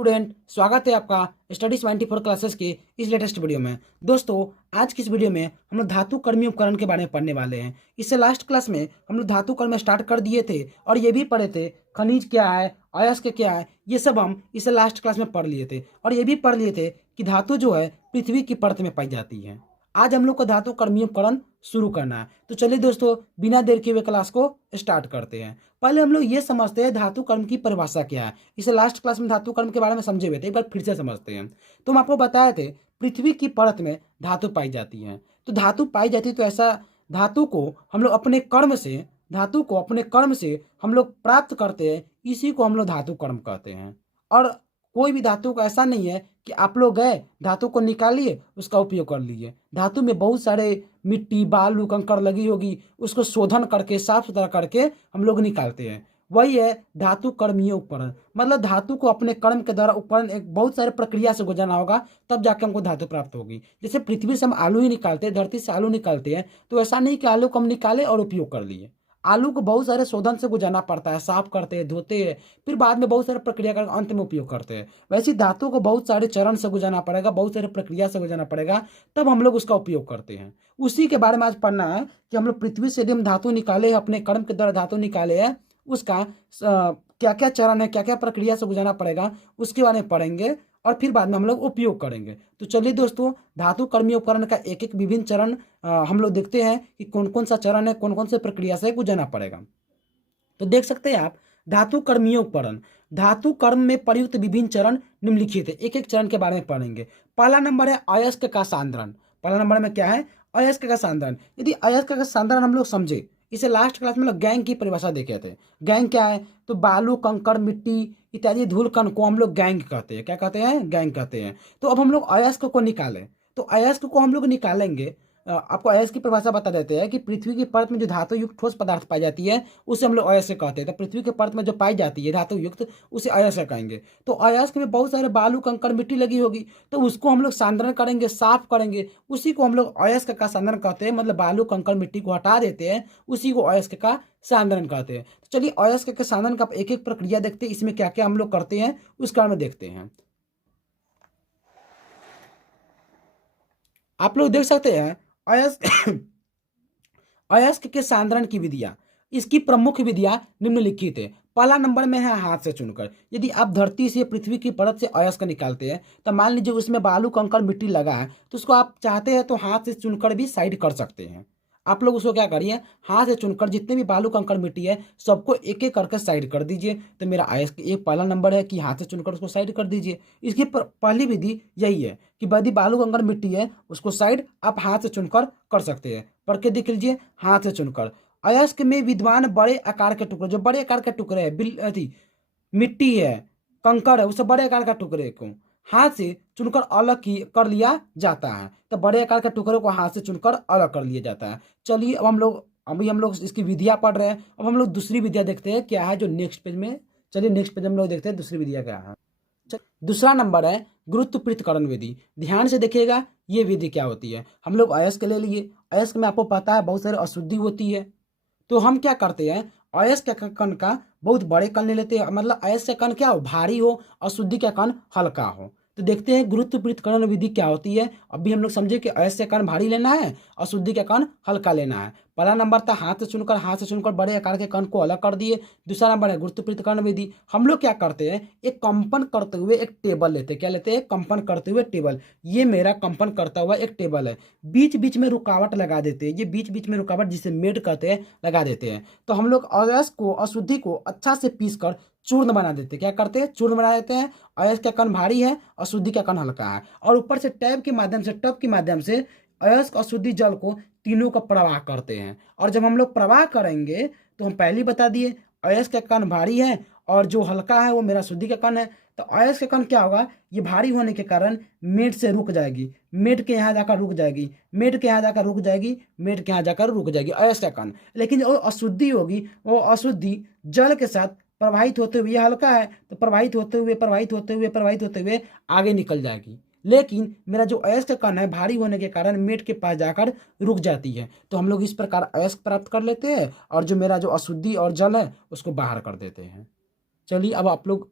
Student, स्वागत है आपका स्टडीज 24 क्लासेस के इस लेटेस्ट वीडियो में। दोस्तों, आज की इस वीडियो में हम लोग धातु कर्मी उपकरण के बारे में पढ़ने वाले हैं। इससे लास्ट क्लास में हम लोग धातु कर्म स्टार्ट कर दिए थे और ये भी पढ़े थे खनिज क्या है, अयस्क क्या है, ये सब हम इसे लास्ट क्लास में पढ़ लिए थे। और ये भी पढ़ लिए थे कि धातु जो है पृथ्वी की परत में पाई जाती है। आज हम लोग को धातु कर्मी उपकरण शुरू करना है, तो चलिए दोस्तों, बिना देर किए हुए क्लास को स्टार्ट करते हैं। पहले हम लोग ये समझते हैं धातु कर्म की परिभाषा क्या है। इसे लास्ट क्लास में धातु कर्म के बारे में समझे हुए थे, एक बार फिर से समझते हैं। तो हम आपको बताए थे पृथ्वी की परत में धातु पाई जाती है। तो धातु पाई जाती है, तो ऐसा धातु को हम लोग अपने कर्म से हम लोग प्राप्त करते हैं, इसी को हम लोग धातु कर्म कहते हैं। और कोई भी धातु को ऐसा नहीं है कि आप लोग गए धातु को निकालिए उसका उपयोग कर लीजिए। धातु में बहुत सारे मिट्टी, बालू, कंकड़ लगी होगी, उसको शोधन करके साफ सुथरा करके हम लोग निकालते हैं। वही है धातु कर्मीय उपकरण। मतलब धातु को अपने कर्म के द्वारा उपकरण एक बहुत सारे प्रक्रिया से गुजरना होगा, तब जाके हमको धातु प्राप्त होगी। जैसे पृथ्वी से हम आलू ही निकालते हैं, धरती से आलू निकालते हैं, तो ऐसा नहीं कि आलू को हम निकाले और उपयोग कर लिए। आलू को बहुत सारे शोधन से गुजरना पड़ता है, साफ करते हैं, धोते हैं, फिर बाद में बहुत सारे प्रक्रिया कर अंत में उपयोग करते हैं। वैसे धातु को बहुत सारे चरण से गुजरना पड़ेगा, बहुत सारे प्रक्रिया से गुजरना पड़ेगा, तब हम लोग उसका उपयोग करते हैं। उसी के बारे में आज पढ़ना है कि हम लोग पृथ्वी से यदि हम धातु निकाले हैं, अपने कर्म के द्वारा धातु निकाले हैं, उसका क्या क्या चरण है, क्या क्या प्रक्रिया से गुजरना पड़ेगा, उसके बारे में पढ़ेंगे और फिर बाद में हम लोग उपयोग करेंगे। तो चलिए दोस्तों, धातु कर्मीय उपकरण का एक एक विभिन्न चरण हम लोग देखते हैं कि कौन कौन सा चरण है, कौन कौन से प्रक्रिया से गुजरना पड़ेगा। तो देख सकते हैं आप, धातु कर्मीय उपकरण, धातु कर्म में प्रयुक्त विभिन्न चरण निम्नलिखित है। एक एक चरण के बारे में पढ़ेंगे। पहला नंबर है अयस्क का सांद्रण। पहला नंबर में क्या है? अयस्क का सांद्रण। यदि अयस्क का सांद्रण हम लोग समझे, इसे लास्ट क्लास में लोग गैंग की परिभाषा देखे थे। गैंग क्या है? तो बालू, कंकड़, मिट्टी इत्यादि धूल कण को हम लोग गैंग कहते हैं। क्या कहते हैं? गैंग कहते हैं। तो अब हम लोग अयस्क को निकालें, तो अयस्क को हम लोग निकालेंगे। आपको अयस्क की परिभाषा बता देते हैं कि पृथ्वी की परत में जो धातु युक्त ठोस पदार्थ पाई जाती है उसे हम लोग अयस्क कहते हैं। तो पृथ्वी की परत में जो पाई जाती है धातु युक्त, उसे अयस्क कहेंगे। तो अयस्क में बहुत सारे बालू, कंकड़, मिट्टी लगी होगी, तो उसको हम लोग सांद्रण करेंगे, साफ करेंगे, उसी को हम लोग अयस्क का सांद्रण कहते हैं। मतलब बालू, कंकड़, मिट्टी को हटा देते हैं, उसी को अयस्क का सांद्रण कहते हैं। तो चलिए अयस्क के सांद्रण का एक एक प्रक्रिया देखते हैं, इसमें क्या क्या हम लोग करते हैं उस कारण में देखते हैं। आप लोग देख सकते हैं अयस्क अयस्क के सांद्रण की विधियां। इसकी प्रमुख विधियां निम्नलिखित है। पहला नंबर में है हाथ से चुनकर। यदि आप धरती से, पृथ्वी की परत से अयस्क निकालते हैं, तो मान लीजिए उसमें बालू, कंकड़, मिट्टी लगा है, तो उसको आप चाहते हैं तो हाथ से चुनकर भी साइड कर सकते हैं। आप लोग उसको क्या करिए, हाथ से चुनकर जितने भी बालू, कंकड़, मिट्टी है सबको एक एक करके साइड कर दीजिए। तो मेरा अयस्क एक पहला नंबर है कि हाथ से चुनकर उसको साइड कर दीजिए। इसकी पहली विधि यही है कि यदि बालू, कंकड़, मिट्टी है उसको साइड आप हाथ से चुनकर कर सकते हैं। पढ़ के देख लीजिए, हाथ से चुनकर। अयस्क में विद्वान बड़े आकार के टुकड़े, जो बड़े आकार के टुकड़े है, मिट्टी है, कंकड़ है, उसे बड़े आकार का टुकड़े को हाथ से चुनकर अलग कर लिया जाता है। तो बड़े आकार के टुकड़े को हाथ से चुनकर अलग कर लिया जाता है। चलिए अब हम लोग इसकी विधियां पढ़ रहे हैं। अब हम लोग दूसरी विधियां देखते हैं क्या है, जो नेक्स्ट पेज में। चलिए नेक्स्ट पेज हम लोग देखते हैं दूसरी विधियां क्या है। दूसरा नंबर है गुरुत्व पृथक्करण विधि। ध्यान से देखिएगा ये विधि क्या होती है। हम लोग अयस्क ले लिए। अयस्क में आपको पता है बहुत सारी अशुद्धि होती है, तो हम क्या करते हैं, अयस्क के कण का बहुत बड़े कण ले लेते हैं। मतलब अयस्क का कण क्या हो, भारी हो, अशुद्धि का कण हल्का हो। तो देखते हैं गुरुत्व पृथक्करण विधि क्या होती है। अभी हम लोग समझे कि अयस्क का कण भारी लेना है, अशुद्धि का कण हल्का लेना है। पहला नंबर था हाथ से चुनकर बड़े आकार के कण को अलग कर दिए। दूसरा नंबर है गुरुत्व पृथक्करण विधि। हम लोग क्या करते हैं, एक कंपन करते हुए एक टेबल लेते हैं। क्या लेते हैं? कंपन करते हुए टेबल। ये मेरा कंपन करता हुआ एक टेबल है। बीच बीच में रुकावट लगा देते हैं। ये बीच बीच में रुकावट जिसे मेड कहते हैं, लगा देते हैं। तो हम लोग अयस्क को, अशुद्धि को अच्छा से पीस कर चूर्ण बना देते हैं। क्या करते हैं? चूर्ण बना देते हैं। अयस्क का कण भारी है, अशुद्धि का कण हल्का है, और ऊपर से टैप के माध्यम से अयस्क, अशुद्धि, जल को तीनों का प्रवाह करते हैं। और जब हम लोग प्रवाह करेंगे, तो हम पहले ही बता दिए अयस्क का कण भारी है और जो हल्का है वो मेरा शुद्धि का कण है। तो अयस्क का कण क्या होगा, ये भारी होने के कारण मेड से रुक जाएगी, मेड के यहाँ जाकर रुक जाएगी, मेड के यहाँ जाकर रुक जाएगी, मेड के यहाँ जाकर रुक जाएगी अयस्क का कण। लेकिन जो अशुद्धि होगी, वो अशुद्धि जल के साथ प्रवाहित होते हुए, हल्का है तो प्रवाहित होते हुए आगे निकल जाएगी। लेकिन मेरा जो अयस्क कण है भारी होने के कारण मेड के पास जाकर रुक जाती है। तो हम लोग इस प्रकार अयस्क प्राप्त कर लेते हैं और जो मेरा जो अशुद्धि और जल है उसको बाहर कर देते हैं। चलिए अब आप लोग,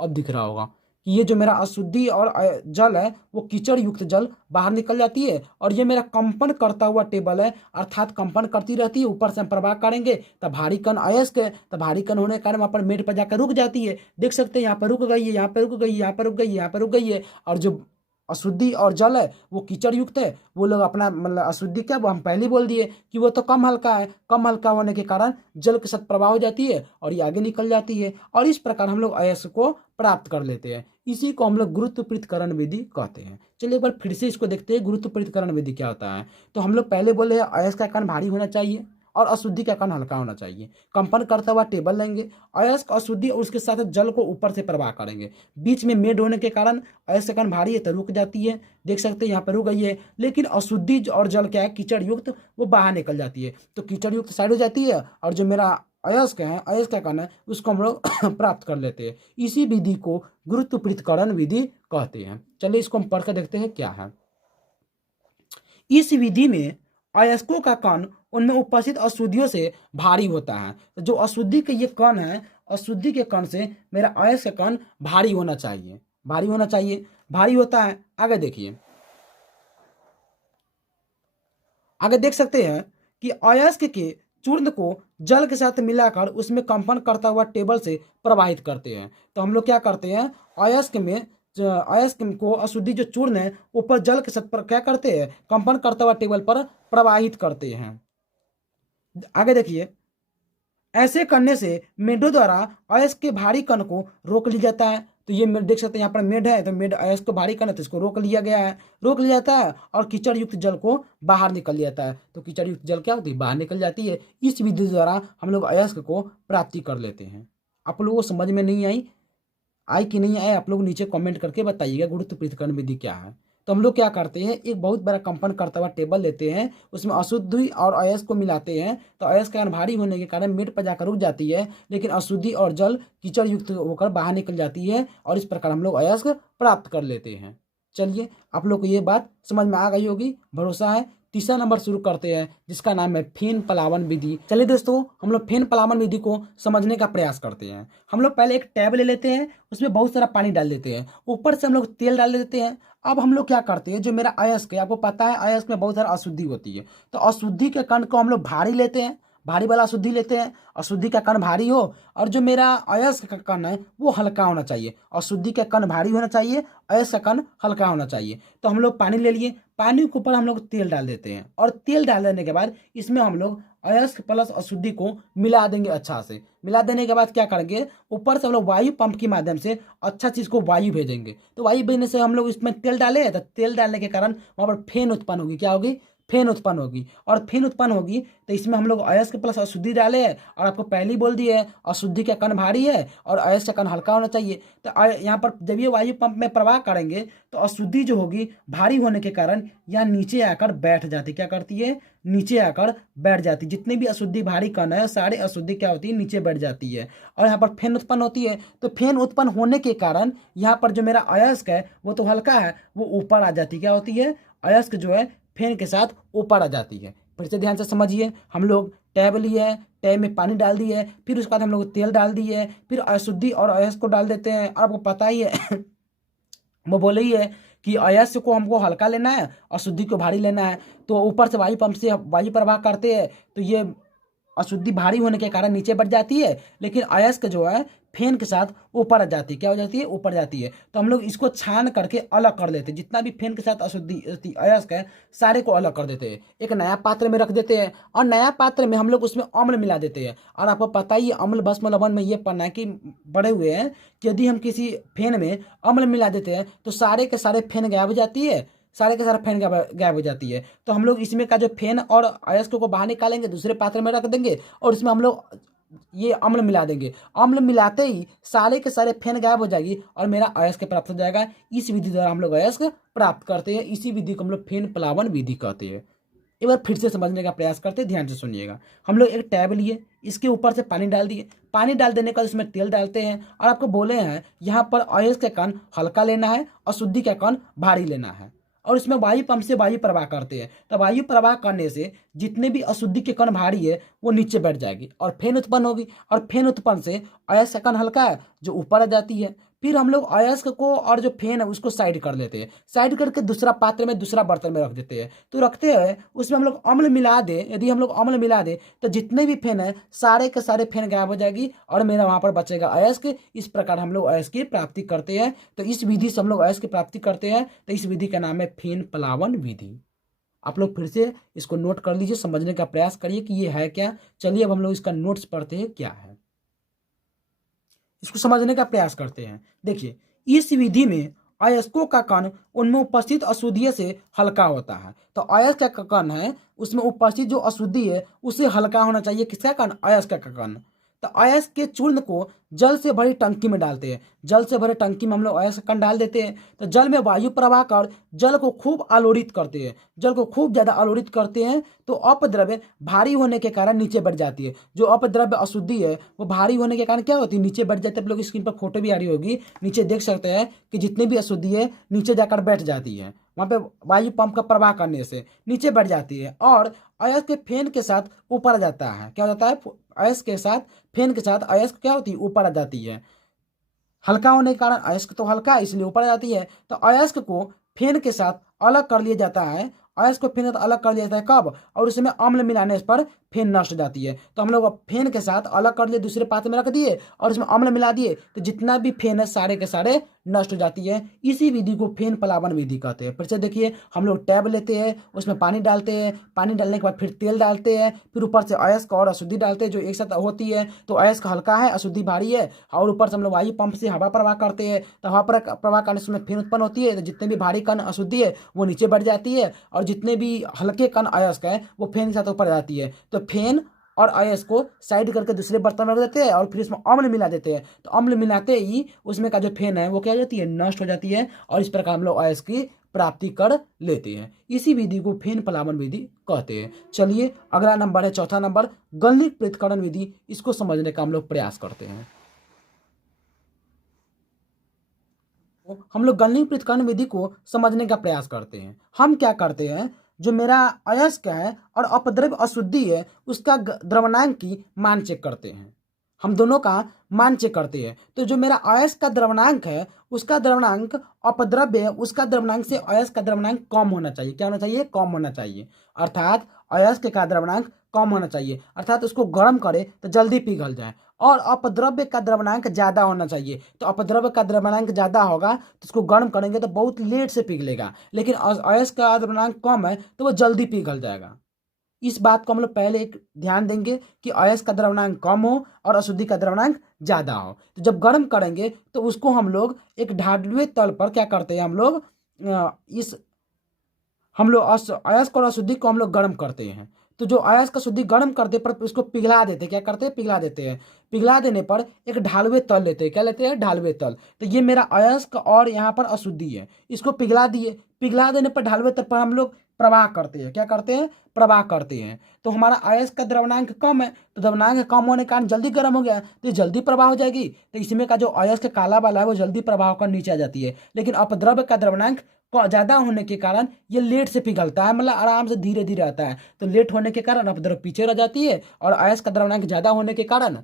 अब दिख रहा होगा कि ये जो मेरा अशुद्धि और जल है वो कीचड़ युक्त जल बाहर निकल जाती है, और ये मेरा कंपन करता हुआ टेबल है, अर्थात कंपन करती रहती है। ऊपर से हम प्रवाह करेंगे तब भारी कण अयस्क है, तब भारी कण होने के कारण वहाँ पर मेड पर जाकर रुक जाती है। देख सकते हैं यहाँ पर रुक गई है, यहाँ पर रुक गई है, यहाँ पर रुक गई है, यहाँ पर रुक गई है। और जो अशुद्धि और जल है वो कीचड़ युक्त है, वो लोग अपना मतलब अशुद्धि क्या, वो हम पहले ही बोल दिए कि वो तो कम हल्का है, कम हल्का होने के कारण जल के साथ प्रवाह हो जाती है और ये आगे निकल जाती है, और इस प्रकार हम लोग अयस्क को प्राप्त कर लेते हैं। इसी को हम लोग गुरुत्व पृथक्करण विधि कहते हैं। चलिए एक बार फिर से इसको देखते हैं, गुरुत्व पृथक्करण विधि क्या होता है। तो हम लोग पहले बोले अयस्क का कण भारी होना चाहिए और अशुद्धि का कण हल्का होना चाहिए। कंपन करता हुआ टेबल लेंगे, अयस्क अशुद्धि और उसके साथ जल को ऊपर से प्रवाह करेंगे। बीच में मेड होने के कारण अयस्क का कण भारी है तो रुक जाती है, देख सकते हैं यहाँ पर रुक गई है। लेकिन अशुद्धि और जल क्या है, कीचड़ युक्त, वो बाहर निकल जाती है, तो कीचड़ युक्त साइड हो जाती है, और जो मेरा अयस्क है, अयस्क का कण है, उसको हम लोग प्राप्त कर लेते हैं। इसी विधि को गुरुत्व पृथक्करण विधि कहते हैं। चलिए इसको हम पढ़कर देखते हैं क्या है। इस विधि में अयस्कों का कण उनमें उपस्थित अशुद्धियों से भारी होता है। तो जो अशुद्धि के ये कण है, अशुद्धि के कण से मेरा अयस्क का कण भारी होना चाहिए, भारी होना चाहिए, भारी होता है। आगे देखिए, आगे देख सकते हैं कि अयस्क के चूर्ण को जल के साथ मिलाकर उसमें कंपन करता हुआ टेबल से प्रवाहित करते हैं। तो हम लोग क्या करते हैं, अयस्क में अयस्क को अशुद्धि जो चूर्ण है ऊपर जल के साथ क्या करते हैं, कंपन करता हुआ टेबल पर प्रवाहित करते हैं। आगे देखिए, ऐसे करने से मेडों द्वारा अयस्क के भारी कण को रोक लिया जाता है। तो ये देख सकते हैं यहाँ पर मेड है, तो मेड अयस्क को भारी कण है तो इसको रोक लिया गया है, रोक लिया जाता है, और कीचड़ युक्त जल को बाहर निकल जाता है। तो कीचड़ युक्त जल क्या होती है, बाहर निकल जाती है। इस विधि द्वारा हम लोग अयस्क को प्राप्ति कर लेते हैं। आप लोगों को समझ में नहीं आई, आई कि नहीं आए, आप लोग नीचे कमेंट करके बताइएगा गुरुत्व पृथक्करण विधि क्या है। तो हम लोग क्या करते हैं, एक बहुत बड़ा कंपन करता हुआ टेबल लेते हैं, उसमें अशुद्धि और अयस्क को मिलाते हैं। तो अयस्क का कण भारी होने के कारण मेड पर जाकर रुक जाती है, लेकिन अशुद्धि और जल कीचड़ युक्त होकर बाहर निकल जाती है, और इस प्रकार हम लोग अयस्क प्राप्त कर लेते हैं। चलिए आप लोग को ये बात समझ में आ गई होगी, भरोसा है। तीसरा नंबर शुरू करते हैं, जिसका नाम है फेन पलावन विधि। चलिए दोस्तों, हम लोग फेन पलावन विधि को समझने का प्रयास करते हैं। हम लोग पहले एक टैब ले लेते हैं, उसमें बहुत सारा पानी डाल देते हैं, ऊपर से हम लोग तेल डाल देते हैं। अब हम लोग क्या करते हैं, जो मेरा अयस्क है, आपको पता है अयस्क में बहुत सारा अशुद्धि होती है, तो अशुद्धि के कण को हम लोग भारी लेते हैं, भारी वाला अशुद्धि लेते हैं, अशुद्धि का कण भारी हो, और जो मेरा अयस्क का कण है वो हल्का होना चाहिए। अशुद्धि का कण भारी होना चाहिए, अयस्क का कण हल्का होना चाहिए। तो हम लोग पानी ले लिए, पानी के ऊपर हम लोग तेल डाल देते हैं, और तेल डाल देने के बाद इसमें हम लोग अयस्क प्लस अशुद्धि को मिला देंगे। अच्छा से मिला देने के बाद क्या करेंगे, ऊपर से हम लोग वायु पंप के माध्यम से अच्छा चीज को वायु भेजेंगे। तो वायु भेजने से हम लोग इसमें तेल डाले, तो तेल डालने के कारण वहां पर फेन उत्पन्न होगी। क्या होगी, फेन उत्पन्न होगी, और फेन उत्पन्न होगी तो इसमें हम लोग अयस्क प्लस अशुद्धि डाले हैं, और आपको पहले ही बोल दिए है अशुद्धि का कण भारी है और अयस्क का कण हल्का होना चाहिए। तो यहाँ पर जब ये वायु पंप में प्रवाह करेंगे तो अशुद्धि जो होगी भारी होने के कारण यहाँ नीचे आकर बैठ जाती, क्या करती है, नीचे आकर बैठ जाती। जितने भी अशुद्धि भारी कण है सारे अशुद्धि क्या होती है, नीचे बैठ जाती है, और यहाँ पर फेन उत्पन्न होती है। तो फेन उत्पन्न होने के कारण यहाँ पर जो मेरा अयस्क है वो तो हल्का है, वो ऊपर आ जाती, क्या होती है, अयस्क जो है फेन के साथ ऊपर आ जाती है। फिर से ध्यान से समझिए, हम लोग टैब लिए है, टैब में पानी डाल दिए, फिर उसके बाद हम लोग तेल डाल दिए, फिर अशुद्धि और अयस्क को डाल देते हैं। और आपको पता ही है वो बोले ही है कि अयस्क को हमको हल्का लेना है, अशुद्धि को भारी लेना है। तो ऊपर से वायु पंप से वायु प्रवाह करते हैं, तो ये अशुद्धि भारी होने के कारण नीचे बढ़ जाती है, लेकिन अयस्क जो है फेन के साथ ऊपर आ जाती है, क्या हो जाती है, ऊपर जाती है। तो हम लोग इसको छान करके अलग कर लेते हैं, जितना भी फेन के साथ अशुद्धि अयस्क है सारे को अलग कर देते हैं, एक नया पात्र में रख देते हैं, और नया पात्र में हम लोग उसमें अम्ल मिला देते हैं। और आपको पता ही अम्ल भस्म लवण में ये पढ़ना है कि बड़े हुए हैं कि यदि हम किसी फेन में अम्ल मिला देते हैं तो सारे के सारे फेन गायब हो जाती है, सारे के सारा फेन गायब हो जाती है। तो हम लोग इसमें का जो फेन और अयस्क को बाहर निकालेंगे, दूसरे पात्र में रख देंगे, और इसमें हम लोग ये अम्ल मिला देंगे। अम्ल मिलाते ही सारे के सारे फेन गायब हो जाएगी और मेरा अयस्क प्राप्त हो जाएगा। इस विधि द्वारा हम लोग अयस्क प्राप्त करते हैं। इसी विधि को हम लोग फेन प्लावन विधि कहते हैं। एक बार फिर से समझने का प्रयास करते हैं, ध्यान से सुनिएगा। हम लोग एक टैब लिए, इसके ऊपर से पानी डाल दिए, पानी डाल देने का उसमें तेल डालते हैं, और आपको बोले हैं यहाँ पर अयस्क का कण हल्का लेना है, अशुद्धि का कण भारी लेना है, और इसमें वायु पंप से वायु प्रवाह करते हैं। तो वायु प्रवाह करने से जितने भी अशुद्धि के कण भारी है वो नीचे बैठ जाएगी और फेन उत्पन्न होगी, और फेन उत्पन्न से अयस्क का कण हल्का है जो ऊपर आ जाती है। फिर हम लोग अयस्क को और जो फेन है उसको साइड कर लेते हैं, साइड करके दूसरा पात्र में दूसरा बर्तन में रख देते हैं। तो रखते हैं उसमें हम लोग अम्ल मिला दे, यदि हम लोग अम्ल मिला दे तो जितने भी फेन है सारे के सारे फेन गायब हो जाएगी और मेरा वहां पर बचेगा अयस्क। इस प्रकार हम लोग अयस्क की प्राप्ति करते हैं। तो इस विधि से हम लोग अयस्क की प्राप्ति करते हैं। तो इस विधि का नाम है फेन प्लावन विधि। आप लोग फिर से इसको नोट कर लीजिए, समझने का प्रयास करिए कि ये है क्या। चलिए अब हम लोग इसका नोट्स पढ़ते हैं क्या है, इसको समझने का प्रयास करते हैं। देखिए, इस विधि में अयस्कों का कण उनमें उपस्थित अशुद्धियों से हल्का होता है। तो अयस्क का कण है उसमें उपस्थित जो अशुद्धि है उससे हल्का होना चाहिए। किसका कण? अयस्क का कण। तो अयस्क के चूर्ण को जल से भरी टंकी में डालते हैं। जल से भरे टंकी में हम लोग अयस्क का कण डाल देते हैं। तो जल में वायु प्रवाह कर जल को खूब आलोड़ित करते हैं, जल को खूब ज्यादा आलोड़ित करते हैं। तो अपद्रव्य भारी होने के कारण नीचे बढ़ जाती है। जो अपद्रव्य अशुद्धि है वो भारी होने के कारण क्या होती है? नीचे बढ़ जाती है। आप लोग स्क्रीन पर फोटो भी आ रही होगी, नीचे देख सकते हैं कि जितनी भी अशुद्धि है नीचे जाकर बैठ जाती है। वहां पे वायु पंप का प्रवाह करने से नीचे बढ़ जाती है और अयस्क के फेन के साथ ऊपर आ जाता है। क्या हो जाता है? अयस्क के साथ फेन के साथ अयस्क क्या होती है? ऊपर आ जाती है। हल्का होने के कारण अयस्क तो हल्का है इसलिए ऊपर आ जाती है। तो अयस्क को फेन के साथ अलग कर लिया जाता है। अयस्क को फेन के साथ अलग कर लिया जाता है कब? और उसमें अम्ल मिलाने पर फेन नष्ट हो जाती है। तो हम लोग अब फेन के साथ अलग कर लिए, दूसरे पात्र में रख दिए और उसमें अम्ल मिला दिए, तो जितना भी फेन है सारे के सारे नष्ट हो जाती है। इसी विधि को फेन प्लावन विधि कहते हैं। फिर से देखिए, हम लोग टैब लेते हैं, उसमें पानी डालते हैं, पानी डालने के बाद फिर तेल डालते हैं, फिर ऊपर से अयस्क और अशुद्धि डालते हैं जो एक साथ होती है। तो अयस्क हल्का है, अशुद्धि भारी है, और ऊपर से हम लोग वायु पंप से हवा प्रवाह करते हैं। तो हवा प्रवाह करने से उसमें फेन उत्पन्न होती है। तो जितने भी भारी कण अशुद्धि है वो नीचे बढ़ जाती है और जितने भी हल्के कण अयस्क है वो फेन के साथ ऊपर जाती है। तो फेन और अयस्क को साइड करके दूसरे बर्तन में रख देते हैं और फिर इसमें अम्ल मिला देते हैं। तो अम्ल मिलाते ही उसमें का जो फेन है वो क्या हो जाती है? नष्ट हो जाती है। और इस प्रकार हम लोग अयस्क की प्राप्ति कर लेते हैं। इसी विधि को फेन प्लावन विधि कहते हैं। चलिए अगला नंबर है चौथा नंबर, गलनिक पृथक्करण विधि। इसको समझने का हम लोग प्रयास करते हैं। हम लोग गलनिक पृथक्करण विधि को समझने का प्रयास करते हैं। हम क्या करते हैं, जो मेरा अयस्क है और अपद्रव्य अशुद्धि है उसका द्रवणांक की मान चेक करते हैं। हम दोनों का मान चेक करते हैं। तो जो मेरा अयस्क का द्रवणांक है उसका द्रवणांक अपद्रव्य है उसका द्रवणांक से अयस्क का द्रवणांक कम होना चाहिए। क्या होना चाहिए? कम होना चाहिए। अर्थात अयस्क का द्रवणांक कम होना चाहिए, अर्थात उसको गर्म करे तो जल्दी पिघल जाए। और अपद्रव्य का द्रवणांक ज्यादा होना चाहिए। तो अपद्रव्य का द्रवणांक ज्यादा होगा तो उसको गर्म करेंगे तो बहुत लेट से पिघलेगा, लेकिन अयस्क का द्रवणांक कम है तो वो जल्दी पिघल जाएगा। इस बात को हम लोग पहले एक ध्यान देंगे कि अयस्क का द्रवणांक कम हो और अशुद्धि का द्रवणांक ज्यादा हो। तो जब गर्म करेंगे तो उसको हम लोग एक ढालुए तल पर क्या करते हैं, हम लोग अयस्क और अशुद्धि को हम लोग गर्म करते हैं। तो जो अयस्क का शुद्धि गर्म करते पर उसको पिघला देते हैं। क्या करते हैं? पिघला देते हैं। पिघला देने पर एक ढालुए तल लेते हैं। क्या लेते हैं? ढालुए तल। तो ये मेरा अयस्क और यहाँ पर अशुद्धि है, इसको पिघला दिए। पिघला देने पर ढालुए तल पर हम लोग प्रवाह करते हैं। क्या करते हैं? प्रवाह करते हैं। तो हमारा अयस्क का द्रवणांक कम है, तो द्रवणांक कम होने के कारण जल्दी गर्म हो गया तो ये जल्दी प्रवाह हो जाएगी। तो इसमें का जो अयस्क काला वाला है वो जल्दी प्रवाह होकर नीचे आ जाती है। लेकिन अपद्रव्य का द्रवणांक ज्यादा होने के कारण ये लेट से पिघलता है, मतलब आराम से धीरे धीरे आता है। तो लेट होने के कारण अपद्रव्य पीछे रह जाती है और अयस्क का द्रवणांक ज्यादा होने के कारण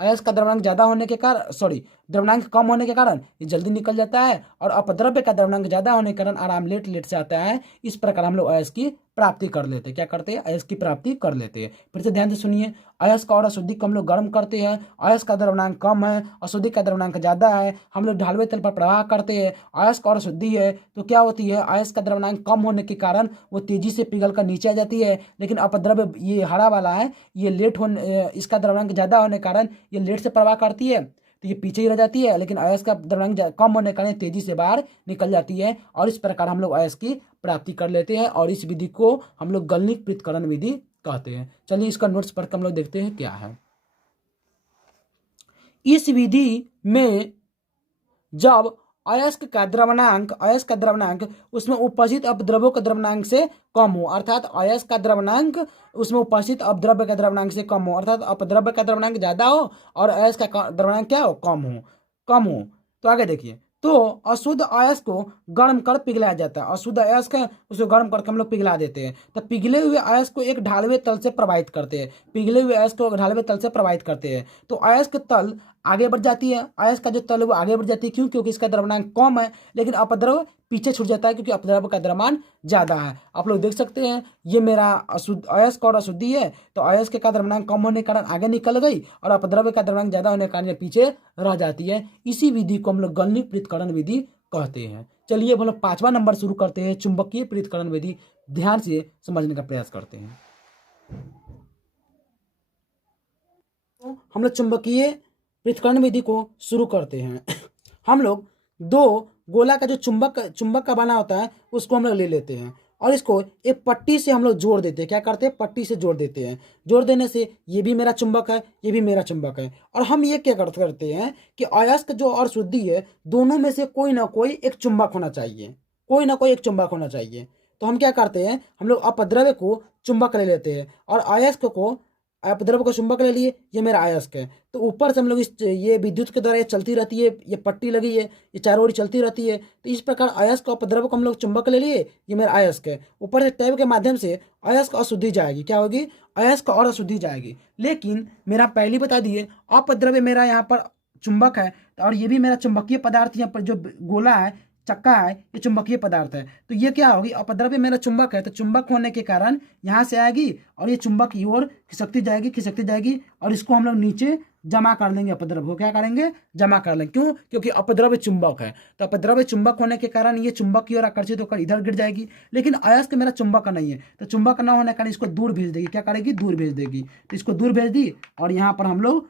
अयस्क का द्रवणांक ज्यादा होने के कारण द्रवणांक कम होने के कारण ये जल्दी निकल जाता है और अपद्रव्य का द्रवणांक ज्यादा होने के कारण आराम लेट लेट से आता है। इस प्रकार हम लोग अयस्क की प्राप्ति कर लेते हैं। क्या करते हैं? अयस्क की प्राप्ति कर लेते हैं। फिर से ध्यान से सुनिए, अयस्क और अशुद्धि को हम लोग गर्म करते हैं। अयस्क का द्रवणांक कम है, अशुद्धि का द्रवणांक ज्यादा है। हम लोग ढालुए तल पर प्रवाह करते हैं। अयस्क और अशुद्धि है तो क्या होती है? अयस्क का द्रवणांक कम होने के कारण वो तेजी से पिघल कर नीचे आ जाती है। लेकिन अपद्रव्य ये हरा वाला है, ये लेट होने इसका द्रवणांक ज्यादा होने के कारण ये लेट से प्रवाह करती है तो ये पीछे ही रह जाती है। लेकिन अयस्क का द्रवणांक कम होने के कारण तेजी से बाहर निकल जाती है और इस प्रकार हम लोग अयस्क की प्राप्ति कर लेते हैं। और इस विधि को हम लोग गलनिक पृथक्करण विधि कहते हैं। चलिए इसका नोट्स पढ़कर हम लोग देखते हैं क्या है। इस विधि में जब अयस्क का द्रवणांक उसमें उपस्थित अपद्रव्यों के द्रवणांक से कम हो, अर्थात अयस्क का द्रवणांक उसमें उपस्थित अपद्रव्य का द्रवणांक से कम हो, अर्थात अपद्रव्य का द्रवणांक ज्यादा हो और अयस्क का द्रवणांक क्या हो? कम हो। तो आगे देखिए, तो अशुद्ध अयस्क को गर्म कर पिघलाया जाता है। अशुद्ध अयस्क है उसको गर्म करके हम लोग पिघला देते हैं। तो पिघले हुए अयस्क को एक ढालुए तल से प्रवाहित करते हैं। पिघले हुए अयस्क को ढालुए तल से प्रवाहित करते हैं। तो अयस्क तल आगे बढ़ जाती है, अयस्क का जो तल है वो आगे बढ़ जाती है। क्यों? क्योंकि इसका द्रव्यमान कम है, लेकिन अपद्रव पीछे छूट जाता है क्योंकि अपद्रव का द्रव्यमान ज़्यादा है। आप लोग देख सकते हैं ये मेरा अशुद्ध अयस्क और अशुद्धि है, तो अयस्क का द्रव्यमान कम होने के कारण आगे निकल गई और अपद्रव्य का द्रव्यमान ज़्यादा होने के कारण ये पीछे रह जाती है। इसी विधि को हम लोग गलनिक पृथक्करण विधि कहते हैं। चलिए हम लोग 5वां नंबर शुरू करते हैं, चुंबकीय पृथक्करण विधि। ध्यान से समझने का प्रयास करते हैं। तो हम लोग चुंबकीय पृथक्करण विधि को शुरू करते हैं। हम लोग दो गोला का जो चुंबक का बना होता है उसको हम लोग ले लेते हैं और इसको एक पट्टी से हम लोग जोड़ देते हैं। क्या करते हैं? पट्टी से जोड़ देते हैं। जोड़ देने से ये भी मेरा चुंबक है, ये भी मेरा चुंबक है। और हम ये क्या करते हैं कि अयस्क जो और शुद्धि है, दोनों में से कोई ना कोई एक चुंबक होना चाहिए, कोई ना कोई एक चुंबक होना चाहिए। तो हम क्या करते हैं, हम लोग अपद्रव्य को चुंबक ले लेते हैं और अयस्क को, अपद्रव्य को चुंबक ले लिए, ये मेरा अयस्क है। तो ऊपर से हम लोग ये विद्युत के द्वारा ये चलती रहती है, ये पट्टी लगी है, ये चारों ओर चलती रहती है। तो इस प्रकार अयस्क और अपद्रव्य को हम लोग चुंबक ले लिए, ये मेरा अयस्क है। ऊपर से टैब के माध्यम से अयस्क अशुद्धि जाएगी। क्या होगी? अयस्क और अशुद्धि जाएगी। लेकिन मेरा पहले बता दिए अपद्रव्य मेरा यहाँ पर चुंबक है और ये भी मेरा चुंबकीय पदार्थ, यहाँ पर जो गोला है, चक्का है, ये चुंबकीय पदार्थ है। तो ये क्या होगी? अपद्रव्य मेरा चुंबक है, तो चुंबक होने के कारण यहाँ से आएगी और ये चुंबक की ओर खिसकती जाएगी और इसको हम लोग नीचे जमा कर लेंगे। अपद्रव्य को क्या करेंगे? जमा कर लेंगे। क्यों? क्योंकि अपद्रव्य चुंबक है। तो अपद्रव्य चुंबक होने के कारण ये चुंबक की ओर आकर्षित होकर इधर गिर जाएगी। लेकिन अयस्क मेरा चुंबक का नहीं है, तो चुंबक न होने के कारण इसको दूर भेज देगी। क्या करेगी? दूर भेज देगी। तो इसको दूर भेज दी और यहाँ पर हम लोग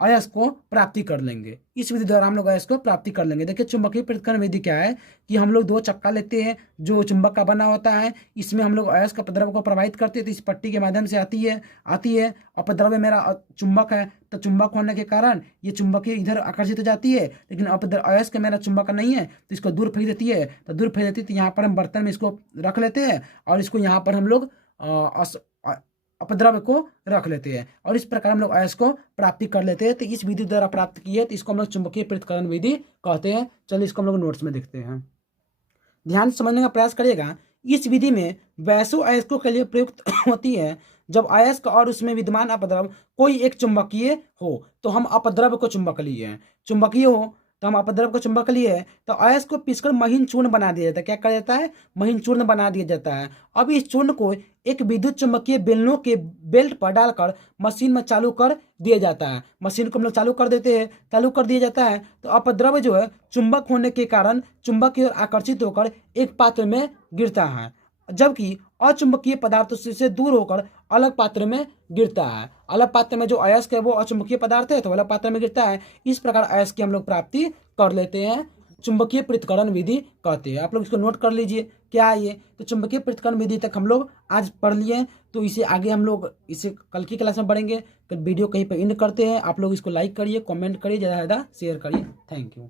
अयस्क को प्राप्ति कर लेंगे। इस विधि द्वारा हम लोग अयस्क को प्राप्ति कर लेंगे। देखिए चुंबकीय पृथक्करण विधि क्या है कि हम लोग दो चक्का लेते हैं जो चुंबक का बना होता है, इसमें हम लोग अयस्क अपद्रव्य को प्रवाहित करते हैं। तो इस पट्टी के माध्यम से आती है। अपद्रव्य मेरा चुंबक है, तो चुंबक होने के कारण ये चुंबकीय इधर आकर्षित हो जाती है, लेकिन अयस्क मेरा चुंबक नहीं है तो इसको दूर फेंक देती है। तो यहाँ पर हम बर्तन में इसको रख लेते हैं और इसको यहाँ पर हम लोग अपद्रव्य को रख लेते हैं और इस प्रकार हम लोग अयस्क को प्राप्ति कर लेते हैं। तो इस विधि द्वारा प्राप्त की है, तो इसको हम लोग चुंबकीय पृथक्करण विधि कहते हैं। चलिए इसको हम लोग नोट्स में देखते हैं। ध्यान से समझने का प्रयास करिएगा। इस विधि में वैसो अयस्कों के लिए प्रयुक्त होती है जब अयस्क और उसमें विद्यमान अपद्रव्य कोई एक चुंबकीय हो। तो हम अपद्रव्य को चुंबक लिए हैं, चुंबकीय हो तो हम अपद्रव्य को चुंबक लिए है, तो अयस्क को पीसकर महीन चूर्ण बना दिया जाता है। क्या कहा जाता है? महीन चूर्ण बना दिया जाता है। अब इस चूर्ण को एक विद्युत चुंबकीय बेलनों के बेल्ट पर डालकर मशीन में चालू कर दिया जाता है। मशीन को हम लोग चालू कर देते हैं, चालू कर दिया जाता है। तो अपद्रव्य जो है चुंबक होने के कारण चुंबक की ओर आकर्षित होकर एक पात्र में गिरता है, जबकि अचुंबकीय पदार्थ से दूर होकर अलग पात्र में गिरता है। अलग पात्र में जो अयस्क है वो अचुंबकीय पदार्थ है, तो अलग पात्र में गिरता है। इस प्रकार अयस्क की हम लोग प्राप्ति कर लेते हैं। चुंबकीय पृथक्करण विधि कहते हैं। आप लोग इसको नोट कर लीजिए क्या है ये। तो चुंबकीय पृथक्करण विधि तक हम लोग आज पढ़ लिए, तो इसे आगे हम लोग इसे कल की क्लास में पढ़ेंगे। वीडियो कहीं पर एंड करते हैं। आप लोग इसको लाइक करिए, कमेंट करिए, ज़्यादा से ज़्यादा शेयर करिए। Thank you.